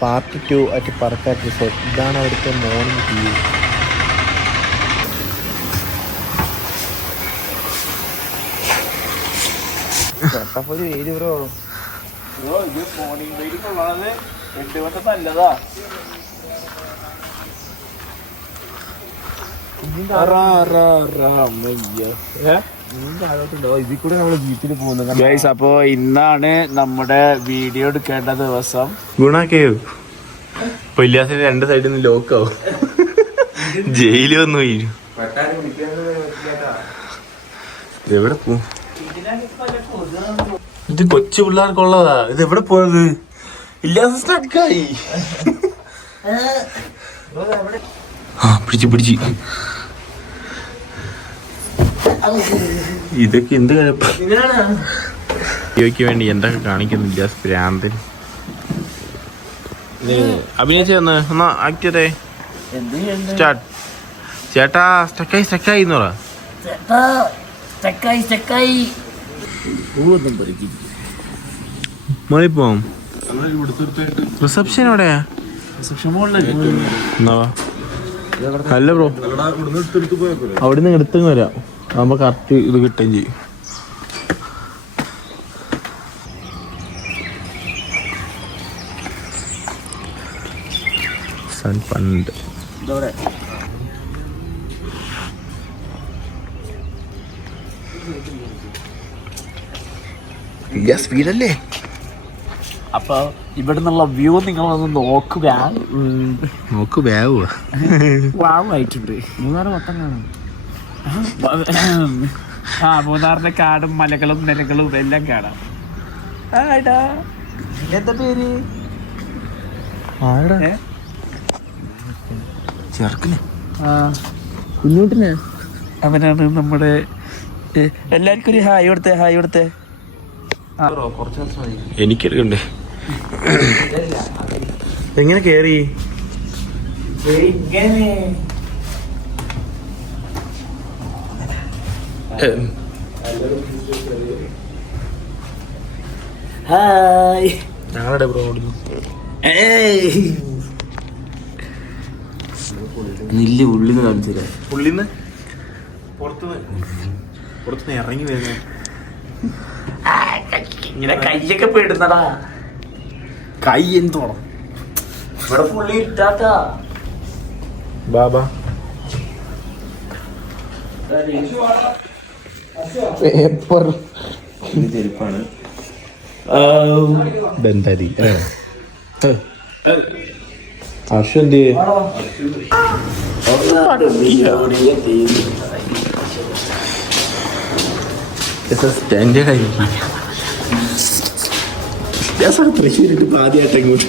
Part 2 at പറക്കാറ്റ് resort. ഇതാണ് അവിടുത്തെ morning view. Morning vailing ഉള്ളത് 8 വട്ടം നല്ലതാ. അപ്പൊ ഇന്നാണ് നമ്മുടെ വീഡിയോ എടുക്കേണ്ട ദിവസം. ഗുണാക്കേവ് പൊല്ലാസിന് 2 സൈഡിൽ നിന്ന് ലോക്കാവും. ജയില് വന്നു വീഴും. എവിടെ പോ? ഇത് കൊച്ചു പിള്ളേർക്കുള്ളതാ. ഇത് എവിടെ പോയത്? ഇല്ലാതെ സ്റ്റക്കായി. പിടിച്ച് ഇതൊക്കെ എന്ത് ക്ക് വേണ്ടി എന്തൊക്കെ കാണിക്കുന്നില്ല ഭ്രാന്തൻ. അഭിനയിച്ചെന്ന് എന്നാ ആക്ട് ചെയ്തേ. സ്റ്റാർട്ട്. ചേട്ടാ സ്റ്റക്കായി എന്ന് പറ. മോളിപ്പോം റിസപ്ഷൻ എവിടെയാ? അല്ല ബ്രോ, അവിടുന്ന് എടുത്തങ്ങ് വരാം. ആകുമ്പോ കറക്റ്റ് ഇത് കിട്ടുകയും ചെയ്യും. ഫണ്ട് സ്പീഡല്ലേ. അപ്പൊ ഇവിടെ നിന്നുള്ള വ്യൂ നിങ്ങളൊന്ന് നോക്കുക. വാവായിട്ടുണ്ട്. മൂന്നാറിന്റെ കാടും മലകളും നിലകളും എല്ലാം കാണാം. എന്താ പേര്? കുഞ്ഞൂട്ടിനെ. അവനാണ് നമ്മുടെ. എല്ലാവർക്കും ഒരു ഹായ് കൊടുത്തേ. എനിക്കെടുക്കണ്ടേ? എങ്ങനെ കേറി? ഹായ്. ഞങ്ങളുടെ ബ്രോ നെല്ല് ഉള്ളിന്ന് കാണിച്ചില്ല. പുള്ളിന്ന് പുറത്തുനിന്ന് ഇറങ്ങി വരുന്നത്. ഇങ്ങനെ കയ്യൊക്കെ പെടുന്നടാ. കൈ എന്തോണം ഇവിടെ പുള്ളി ഇട്ടാട്ടാ. ബാബാ പേപ്പർ ചെരുപ്പാണ്. ബന്ധാരി അശു എന്ത് സ്റ്റാൻഡേർഡ് ആയിരിക്കും. തൃശ്ശൂരിട്ട് ആദ്യമായിട്ട് ഇങ്ങോട്ട്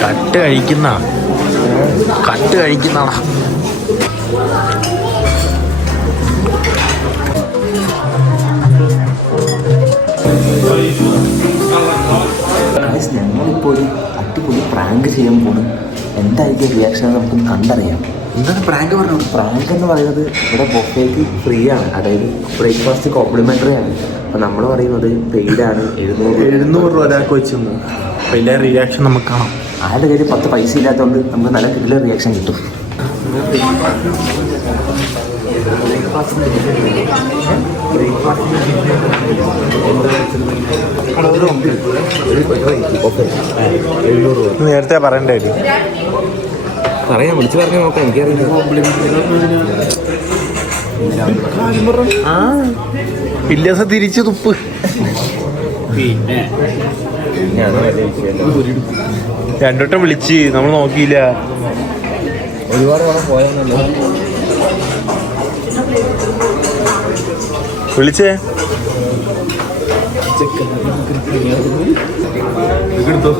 കട്ട് കഴിക്കുന്നതാ. ഞങ്ങളിപ്പോൾ ഒരു അടിപൊളി പ്രാങ്ക് ചെയ്യാൻ പോകുന്നു. എന്തായിരിക്കും റിയാക്ഷൻ നമുക്ക് കണ്ടറിയാം. എന്താണ് പ്രാങ്ക് പറഞ്ഞത്? പ്രാങ്ക് എന്ന് പറയുന്നത് ഇവിടെ ബൊഫേക്ക് ഫ്രീ ആണ്, അതായത് ബ്രേക്ക്ഫാസ്റ്റ് കോംപ്ലിമെൻ്ററി ആണ്. അപ്പം നമ്മൾ പറയുന്നത് പെയ്ഡാണ്. 700 രൂപ ഒരാൾക്ക് വെച്ചു. വലിയ റിയാക്ഷൻ നമുക്ക് കാണാം. ആരുടെ കയ്യിൽ 10 പൈസ ഇല്ലാത്തതുകൊണ്ട് നമുക്ക് നല്ല കിട്ടിയ റിയാക്ഷൻ കിട്ടും. നേരത്തെ പറയണ്ടേ? പറയാം, വിളിച്ചു പറഞ്ഞാൽ നോക്കാം. എനിക്കറിയില്ല. പില്ലാസ തിരിച്ചു തുപ്പ്. പിന്നെ രണ്ടോട്ടം വിളിച്ച് നമ്മൾ നോക്കിയില്ല. ഒരുപാട് തവണ പോയെന്നല്ലോ. വിളിച്ചേ എടുത്തോ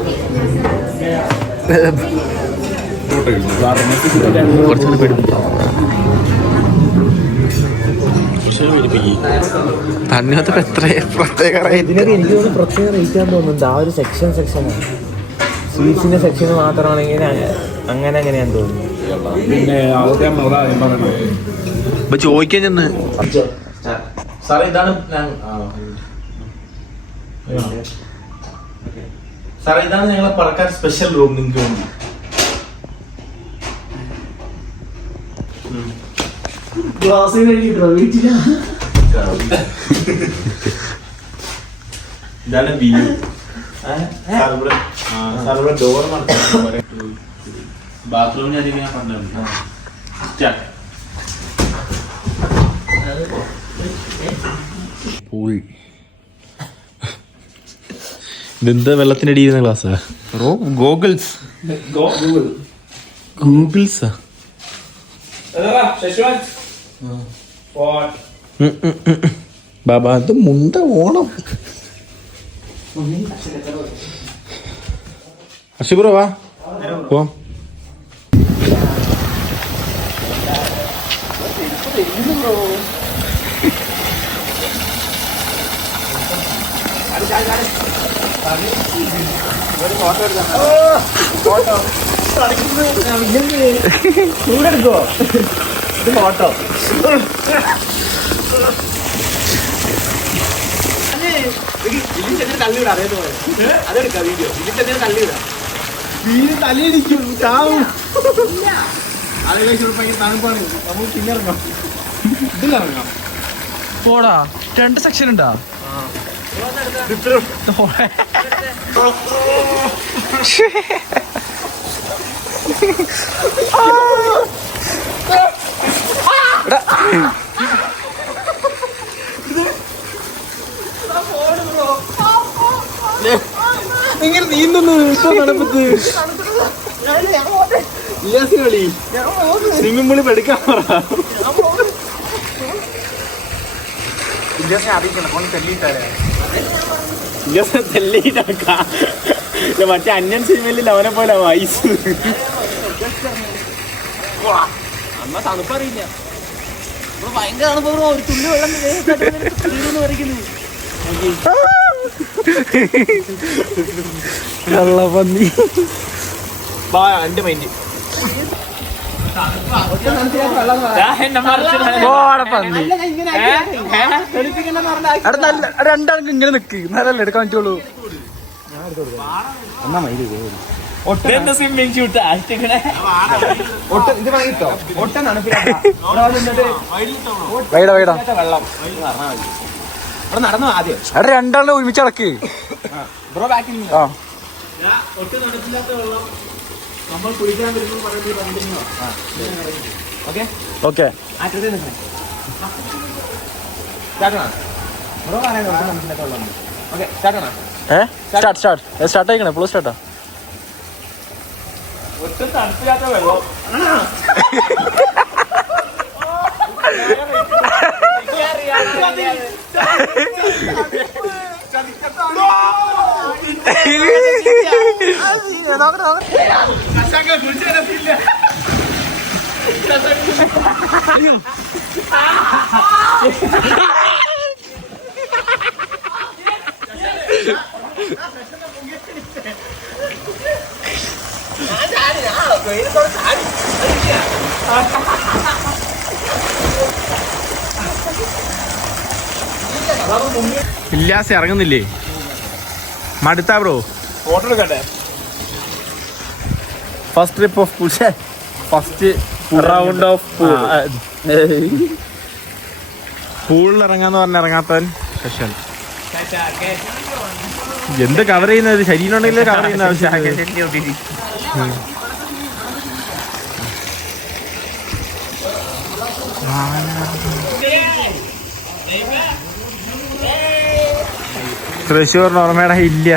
കുറച്ചുകൂടെ പേടിപ്പിക്കാം. തന്നെയൊക്കെ എത്ര പ്രത്യേക ഇതിനൊക്കെ എനിക്ക് തോന്നുന്നു പ്രത്യേക റേറ്റ് ആണെന്ന് തോന്നുന്നുണ്ട്. ആ ഒരു സെക്ഷനാണ് സ്വീറ്റ്സിന്റെ സെക്ഷൻ മാത്രമാണെങ്കിൽ അങ്ങനെയാന്ന് തോന്നുന്നു. ഇപ്പൊ ചോദിക്കാൻ ചെന്ന് സാറേ ഇതാണ് സാറേ ഇതാണ് ഞങ്ങളെ പറക്കാൻ സ്പെഷ്യൽ റൂം നിങ്ങൾക്ക് വേണ്ടി. ഇതാണ് വ്യൂ. സാറിവിടെ ഡോർ ബാത്റൂമിന് അധികം ഞാൻ പണ്ടുണ്ട്. ഇതെന്താ വെള്ളത്തിനടി ചെയ്യുന്ന ക്ലാസ്സാ? ഗോഗിൾസ് ഗൂഗിൾസാ? ബാബാ അത് മുണ്ട ഓണം. അർഷിബ്രോ വാ പോ. തലയിടിക്കും ചാവും. തണുപ്പാണ് നമുക്ക് പിന്നെ ഇറങ്ങാം. ഇതില്ല ഇറങ്ങാം. പോടാ 2 സെക്ഷൻ ഉണ്ടാ. ഇങ്ങനെ നീന്തുന്നു തണുപ്പത്ത്. കളി സ്വിമ്മിംഗ് പൂളിൽ എടുക്കാൻ പറ. മറ്റേ അന്യൻ സിനിമയിൽ അവനെ പോലെ വയസ്സ് അമ്മ തണുപ്പറിയില്ല. ഭയങ്കര തണുപ്പ്. ഒരു തുള്ളി വെള്ളം വരയ്ക്കുന്നു. കള്ളപ്പന്നി എന്റെ മൈൻഡ്. രണ്ടാൾക്ക് ഇങ്ങനെ നിക്ക് നല്ലല്ലേ എടുക്കാൻ പറ്റുള്ളൂ. എന്നാ മൈൻഡ് സ്വിമ്മിങ് ഷൂട്ട് ഇത് വാങ്ങിട്ടോ. ഒട്ട വെള്ളം അവിടെ നടന്നു ആദ്യം. അവിടെ രണ്ടാളുടെ ഒരുമിച്ച് അടക്ക്. ആ നമ്മൾ കുളിക്കാൻ ഓക്കെ സ്റ്റാർട്ട് ആയിക്കണേ. എപ്പോഴും സ്റ്റാർട്ടാ. ഒട്ടും തണുപ്പില്ലാത്ത വെള്ളം. ഇല്ലാസ് ഇറങ്ങുന്നില്ലേ? മടുത്താ ബ്രോ? ഫോട്ടോ എടുക്കട്ടെ. First trip of pool. First round of pool. പൂളിൽ ഇറങ്ങാന്ന് പറഞ്ഞ ഇറങ്ങാത്തവൻ സ്പെഷ്യൽ. എന്ത് കവർ ചെയ്യുന്നത്? ശരീരം ഉണ്ടെങ്കിൽ കവർ ചെയ്യുന്ന ആവശ്യം. തൃശ്ശൂർ നോർമയുടെ ഇല്ല.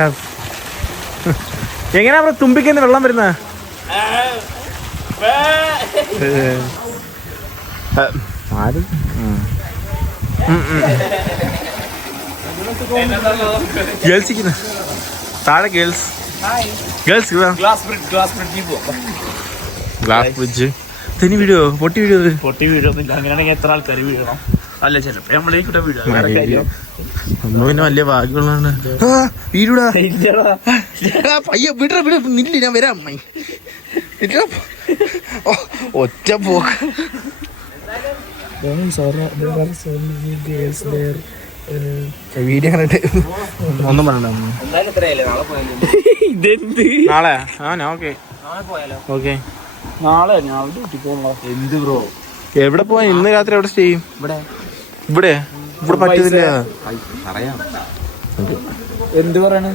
എങ്ങനെയാ അവിടെ തുമ്പിക്കുന്ന വെള്ളം വരുന്നത്? ആരും ഗേൾസിക്കുന്ന താഴെ ഗേൾസ് ഗ്ലാസ് ബ്രിഡ്ജ് തനി വീഡിയോ പൊട്ടി വീഡിയോ ഒന്നുമില്ല. അങ്ങനെയാണെങ്കിൽ എത്ര ആൾക്കാർ വീഴണം? അല്ല ചിലപ്പോ നമ്മളെ കൂടെ വീഴും. നമ്മൾ പിന്നെ വലിയ ഭാഗ്യമുള്ളതാണ്. വീടൂടാ പയ്യ വിട നില്ല, ഞാൻ വരാം. ഒറ്റ പോക്ക്. വീഡിയോ കണ്ടിട്ട് ഒന്നും പറയണ്ട. നാളെ ഓക്കെ ഓക്കെ. നാളെ ഞാൻ ഡ്യൂട്ടി പോകണോ? എന്ത് ബ്രോ? എവിടെ പോവാൻ? ഇന്ന് രാത്രി എവിടെ സ്റ്റേ ചെയ്യും? ഇവിടെ പറ്റത്തില്ല. എന്ത് പറയണ?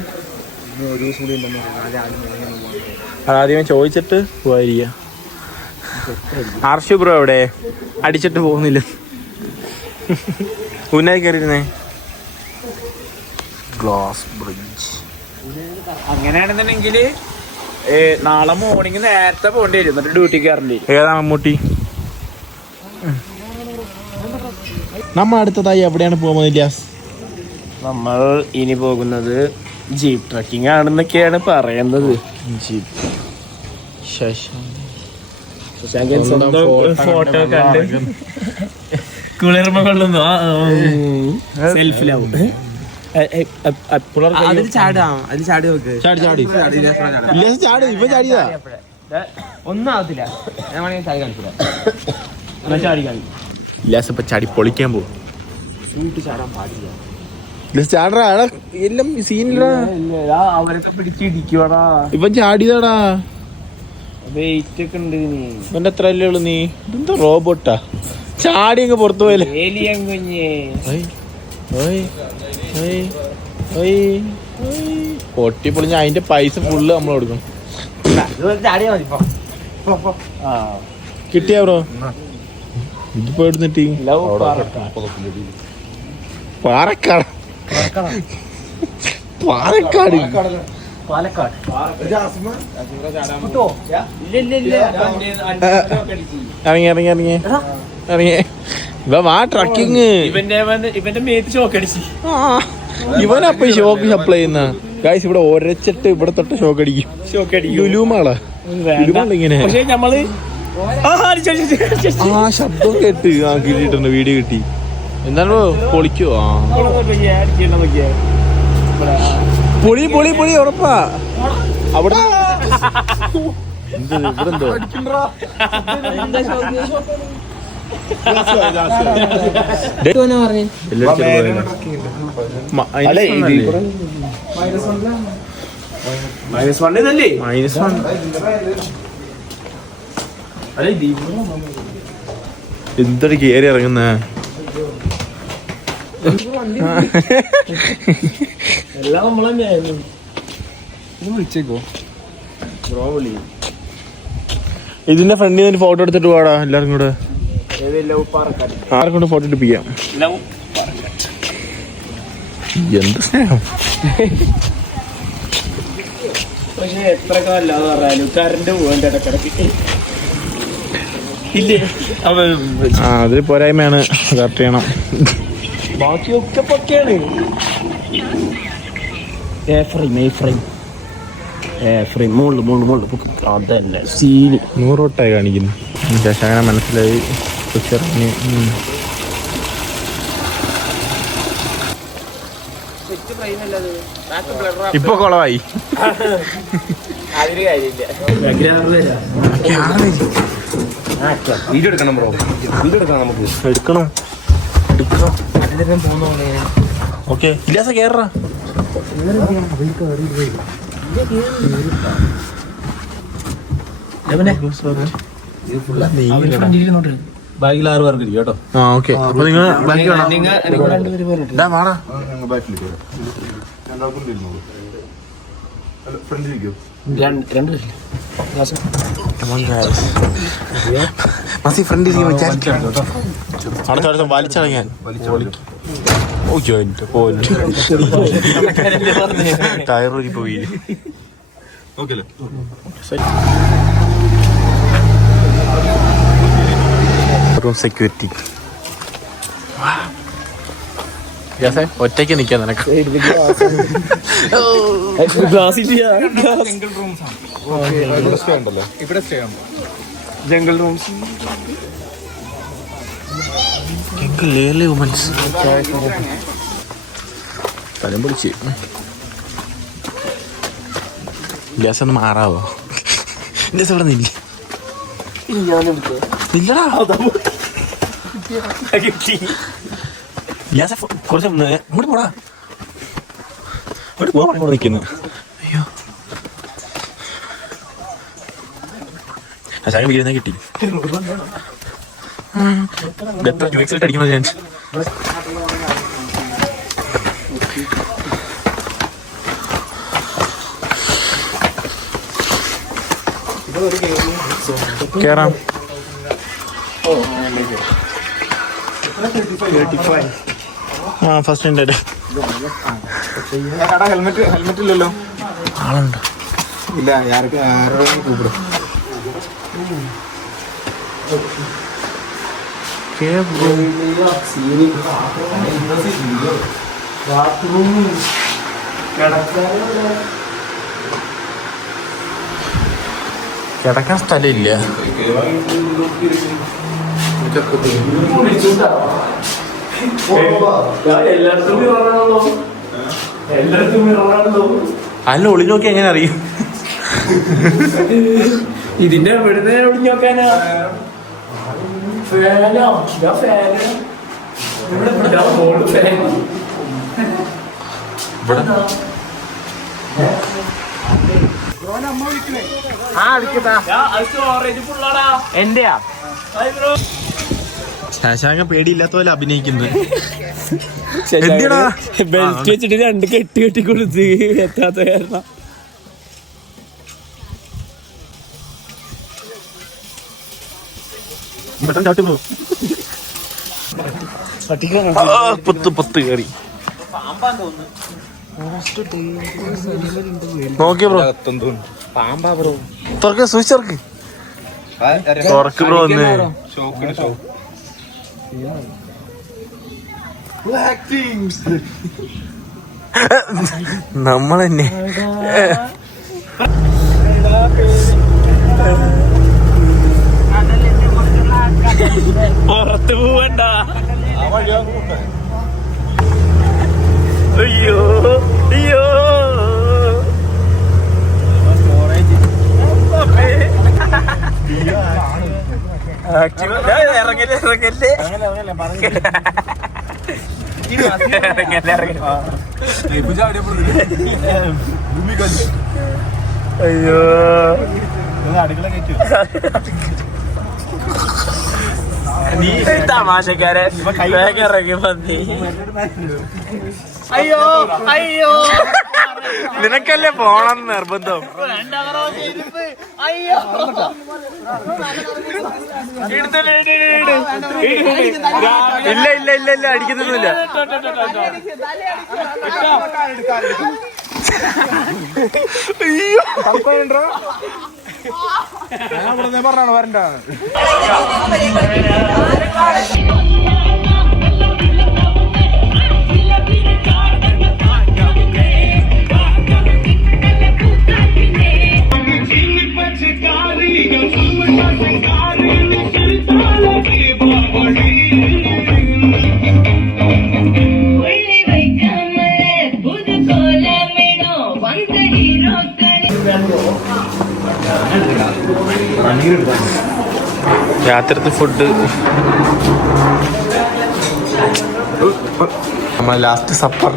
ആദ്യമേ ചോദിച്ചിട്ട് പോയിരിക്ക. ആർഷു ബ്രോ എവിടെ? അടിച്ചിട്ട് പോകുന്നില്ല. ഉന്നായി കയറിയിരുന്നേ. Glass bridge. അങ്ങനെയാണെന്നുണ്ടെങ്കിൽ നാളെ മോർണിംഗ് നേരത്തെ പോകേണ്ടി വരും. എന്നിട്ട് ഡ്യൂട്ടി കയറേണ്ടി വരും. ഏതാ മമ്മൂട്ടി? നമ്മൾ അടുത്തതായി എവിടെയാണ് പോകുന്നത് ഇല്യാസ്? നമ്മൾ ഇനി പോകുന്നത് ജീപ്പ് ട്രക്കിംഗ് ആണെന്നൊക്കെയാണ് പറയുന്നത്. ഫോട്ടോ കണ്ട് കുളിർമ കൊള്ളുന്നു. സെൽഫിലാവും. അതിൽ ചാടാം. അതിൽ ചാടി നോക്ക്. ഇവൻ ചാടിയതാ. ഒന്നും ആവത്തില്ല. ഞാൻ വേണമെങ്കിൽ ചാടി കാണിച്ചില്ല. ചാടി കാണിക്കും. ഇല്ലാസ് ഇപ്പൊ ചാടി പൊളിക്കാൻ പോകും. ചാടാൻ പാടില്ല. എല്ലാം സീനില്ല. അവരൊക്കെ പിടിച്ചിടിക്കുവാടാ. ഇവൻ ചാടിയതാടാ. വെയിറ്റ് ഒക്കെ ഉണ്ട്. ഇവന്റെ എത്ര അല്ലേ ഉള്ളു? നീ ഇതെന്താ റോബോട്ടാ? ചാടി അങ്ങ് പുറത്തു പോയല്ലേ. ഏലിയൻ കുഞ്ഞ് പൊട്ടി പൊളിഞ്ഞ അതിന്റെ പൈസ ഫുള്ള് നമ്മൾ കൊടുക്കണം. ചാടിയാ മതി. കിട്ടിയാ ബ്രോ? ഇതിപ്പോ എടുത്തിട്ട് പാലക്കാട് ഇറങ്ങി ഇവ വാ ട്രക്കിങ്. ഇവന്റെ മേത്ത് ഷോക്കടിച്ച്. ഇവനപ്പൊ ഷോക്ക് സപ്ലൈ ചെയ്യുന്ന ഗായ്സ്. ഇവിടെ ഒരച്ചിട്ട് ഇവിടെ തൊട്ട് ഷോക്ക് അടിക്കും. ലുലുമാളാ ഇങ്ങനെ. നമ്മള് ശബ്ദം കേട്ട് കിട്ടിയിട്ടുണ്ട്. വീഡിയോ കിട്ടി. എന്താണോ പൊളിക്കോ? പൊളി ഉറപ്പാ. അവിടെ ഇവിടെന്തോ എന്തൊരു കേറി ഇറങ്ങുന്ന. എല്ലാം നമ്മളെന്നെയായിരുന്നു. ഇതിന്റെ ഫ്രണ്ടിൽ നിന്ന് ഫോട്ടോ എടുത്തിട്ട് പോടാ എല്ലാരും കൂടെ. ആരെ കൊണ്ട് ഫോട്ടോ എടുപ്പിക്കാം. എന്ത് സ്നേഹം. പക്ഷെ എത്ര കാലാന്ന് പറഞ്ഞാലും കറണ്ട് പോകേണ്ട ഇടക്കിടക്ക് ഇല്ലേ? അതൊരു പോരായ്മയാണ്. കറക്റ്റ് ചെയ്യണം. ബാക്കിയൊക്കെ പക്കയാണ്. അതന്നെ സീന് 100 തൊട്ടായി കാണിക്കുന്നു. ശേഷം അങ്ങനെ മനസ്സിലായി. ഇപ്പൊ കുളമായി. അതിന് കാര്യമില്ല. വീഡിയോ എടുക്കണം ബ്രോ. വീഡിയോ എടുക്കണം. നമുക്ക് എടുക്കണം. പോകുന്ന ഓക്കെ. ഇല്ലാസ കേറാ. ബാഗിൽ 6 പേർക്ക് ഇരിക്കും കേട്ടോ. ഓക്കെ. അപ്പൊ നിങ്ങൾ ബാക്കി വേണം. അടുത്ത വലിച്ചടങ്ങാൻ. ടയറൂരി പോയി. സെക്യൂരിറ്റി ഗ്യാസേ ഒറ്റയ്ക്ക് നിൽക്കാൻ നിനക്ക്. ജംഗിൾ റൂംസ് വുമൻസ് സ്ഥലം പൊളിച്ച്. ഗ്യാസ് ഒന്ന് മാറാവോ? ഗ്യാസ് ഇവിടെ നില്ല നില്ലടാ. ഗ്യാസ് കുറച്ച് ഇങ്ങോട്ട് പോടാ. ഇവിടെ പോവാൻ ഇവിടെ നിൽക്കുന്നു. അയ്യോ ചായ വീഴുന്ന കിട്ടി. എത്ര ജോയിക്സിലിട്ട് അടിക്കണോ ഞാൻ? കേറാം. ആ ഫസ്റ്റ് ഉണ്ട്. ഹെൽമെറ്റ് ഇല്ലല്ലോ. ആളുണ്ട്. ഇല്ല ആരോടും കൂപ്പിടും. കിടക്കാൻ സ്ഥലമില്ല. അതിൽ ഒളി നോക്കി എങ്ങനെ അറിയും? ഇതിന്റെ വെറുതെ ഒളിഞ്ഞു നോക്കാനാ. എന്റെയാ ശശാങ്ക പേടിയില്ലാത്ത പോലെ അഭിനയിക്കുന്നത്. ബെൽറ്റ് വെച്ചിട്ട് 2 കെട്ടി കെട്ടി കൊടുത്ത് എത്താത്ത കാരണം. പൊത്ത് കയറി നോക്കിയ ബ്രോ. പാമ്പാ ബ്രോ. തുറക്ക സൂചിച്ചർക്ക് തുറക്ക് ബ്രോ. ഒന്ന് നമ്മളെന്നെ പുറത്ത് പോവണ്ട. അയ്യോ അയ്യോ ഇറങ്ങല്ലേ ഇറങ്ങല്ലേ അയ്യോ തമാശക്കാരൻ ഇറങ്ങി പന്നി. അയ്യോ അയ്യോ നിനക്കല്ലേ പോണം നിർബന്ധം. അയ്യോ ഇല്ല ഇല്ല ഇല്ല ഇല്ല അടിക്കുന്നൊന്നുമില്ല. പറഞ്ഞാണ് വരണ്ട. രാത്രിത്തെ ഫുഡ് നമ്മളെ ലാസ്റ്റ് സപ്പർ.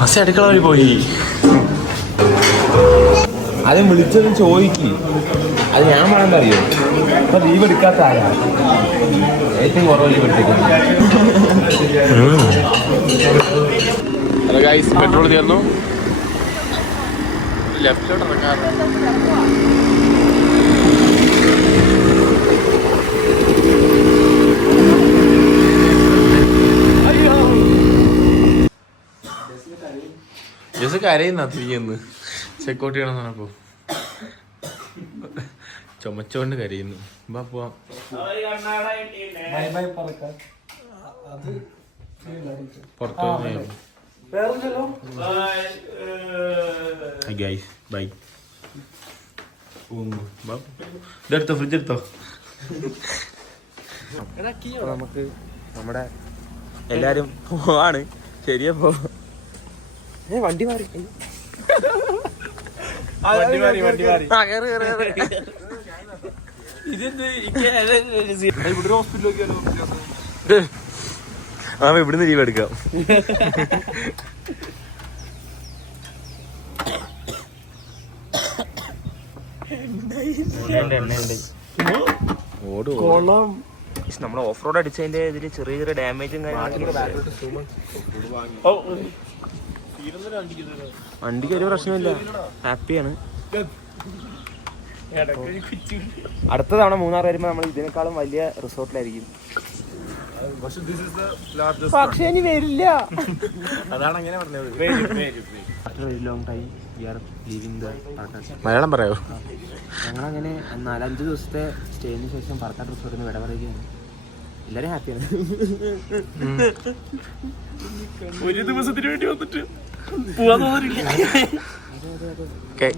മസി അടുക്കള വഴി പോയി. അത് വിളിച്ചത് ചോദിക്ക്. അത് ഞാൻ വേണമെന്ന് അറിയോ? അപ്പൊ ലീവ് എടുക്കാത്ത ആരാ? ഏറ്റവും കുറവ് ലീവ് എടുത്തേക്കുന്നത്. ഹലോ ഗൈസ്, പെട്രോൾ തീർന്നു. ലെഫ്റ്റിലോട്ട് ഇറങ്ങാറ്. ജസ് കരയുന്ന തിരിഞ്ഞെന്ന്. ചെക്കൗട്ട് ചെയ്യണമെന്നാണ് അപ്പോ ചുമച്ചോണ്ട് കരയുന്നു. ബാ പോവാം. പുറത്ത് ഗൈസ് ബൈ. ഇതെടുത്തോ, ഫ്രിഡ്ജ് എടുത്തോ. നമുക്ക് നമ്മുടെ എല്ലാരും പോവാണ്. ശരിയപ്പോ വണ്ടി മാറി. ഇവിടുന്ന് ലീവ് എടുക്കാം. നമ്മുടെ ഓഫ് റോഡ് അടിച്ചതിന്റെ ഇതില് ചെറിയ ചെറിയ ഡാമേജും വണ്ടിക്ക് ഒരു പ്രശ്നമില്ല, ഹാപ്പിയാണ്. അടുത്ത തവണ മൂന്നാർ വരുമ്പോ നമ്മൾ ഇതിനേക്കാളും വലിയ റിസോർട്ടിലായിരിക്കും. പക്ഷെ ഇനി വരില്ല. അതാണ് അങ്ങനെ പറഞ്ഞത്. മലയാളം പറയാവോ? ഞങ്ങളങ്ങനെ 4-5 ദിവസത്തെ സ്റ്റേയിന് ശേഷം പാലക്കാട് റിസോർട്ടിൽ നിന്ന് വിട പറയുകയാണ്. എല്ലാരും ഹാപ്പിയാണ്. ഒരു ദിവസത്തിന് വേണ്ടി വന്നിട്ട് പോവാൻ തോന്നില്ല. ഓക്കെ.